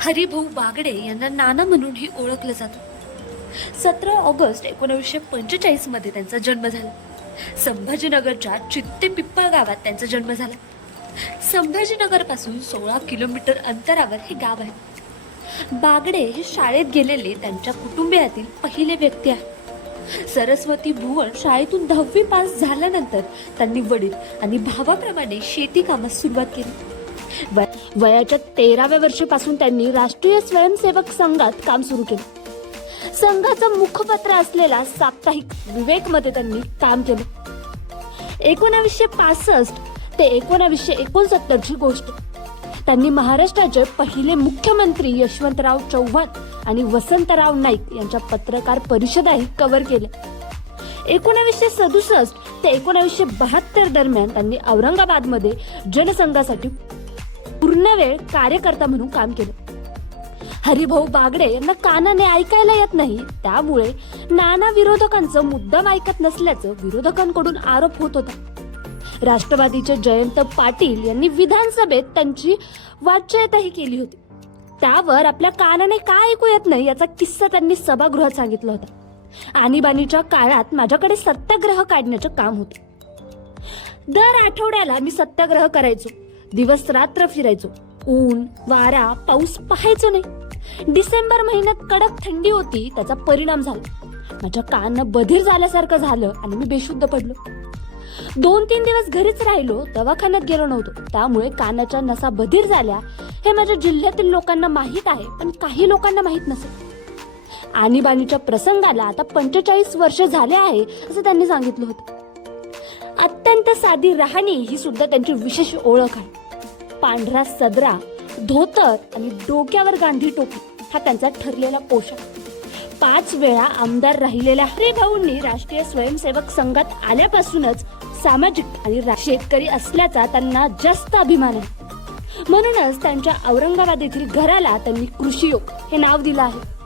हरिभाऊ बागडे यांना नाना म्हणूनही ओळखलं जातं. सतरा ऑगस्ट एकोणावीसशे पंचेचाळीसमध्ये त्यांचा जन्म झाला. संभाजीनगरच्या चित्ते पिप्पळ गावात त्यांचा जन्म झाला. संभाजीनगरपासून सोळा किलोमीटर अंतरावर हे गाव आहे. बागडे हे शाळेत गेलेले त्यांच्या कुटुंबियातील पहिले व्यक्ती आहे. सरस्वती भुवन शाळेतून दहावी पास झाल्यानंतर त्यांनी वडील आणि भावाप्रमाणे शेती कामास सुरुवात केली. वयाच्या तेराव्या वर्षीपासून त्यांनी राष्ट्रीय स्वयंसेवक संघात काम सुरू केलं. संघाचं मुखपत्र असलेला साप्ताहिक विवेकमध्ये त्यांनी काम केलं. एकोणावीसशे पासष्ट ते एकोणावीसशे एकोणसत्तरची गोष्ट. त्यांनी महाराष्ट्राचे पहिले मुख्यमंत्री यशवंतराव चव्हाण आणि वसंतराव नाईक यांच्या पत्रकार परिषदाही कव्हर केल्या एकोणावीसशे सदुसष्ट ते एकोणावीसशे बहात्तर दरम्यान त्यांनी औरंगाबादमध्ये जनसंघासाठी पूर्णवेळ कार्यकर्ता म्हणून काम केलं. हरिभाऊ बागडे यांना कानाने ऐकायला येत नाही. त्यामुळे नाना विरोधकांचं मुद्दाम ऐकत नसल्याचं विरोधकांकडून आरोप होत होता. राष्ट्रवादीचे जयंत पाटील यांनी विधानसभेत त्यांची वाच्यताही केली होती. त्यावर आपल्या कानाने काय ऐकू येत नाही याचा किस्सा त्यांनी सभागृहात सांगितला होता. आणीबाणीच्या काळात माझ्याकडे सत्याग्रह काढण्याचं काम होतं. दर आठवड्याला मी सत्याग्रह करायचो. दिवस रात्र फिरायचो. ऊन वारा पाऊस पाहायचो नाही. डिसेंबर महिन्यात कडक थंडी होती त्याचा परिणाम झाला. माझ्या कान बधीर झाल्यासारखं झालं आणि मी बेशुद्ध पडलो. दोन तीन दिवस घरीच राहिलो दवाखान्यात गेलो नव्हतो. त्यामुळे कानाच्या नसा बधीर झाल्या हे माझ्या जिल्ह्यातील लोकांना माहीत आहे पण काही लोकांना माहीत नसेल. आणीबाणीच्या प्रसंगाला आता पंचेचाळीस वर्ष झाले आहे असं त्यांनी सांगितलं होतं. अत्यंत साधी राहणी ही सुद्धा त्यांची विशेष ओळख आहे. पांढरा सदरा धोतर आणि डोक्यावर गांधी टोपी हा त्यांचा ठरलेला पोशाख. पाच वेळा आमदार राहिलेल्या हरिभाऊंनी राष्ट्रीय स्वयंसेवक संघात आल्यापासूनच सामाजिक आणि शेतकरी असल्याचा त्यांना जास्त अभिमान आहे. म्हणूनच त्यांच्या औरंगाबाद येथील घराला त्यांनी कृषी योग हे नाव दिलं आहे.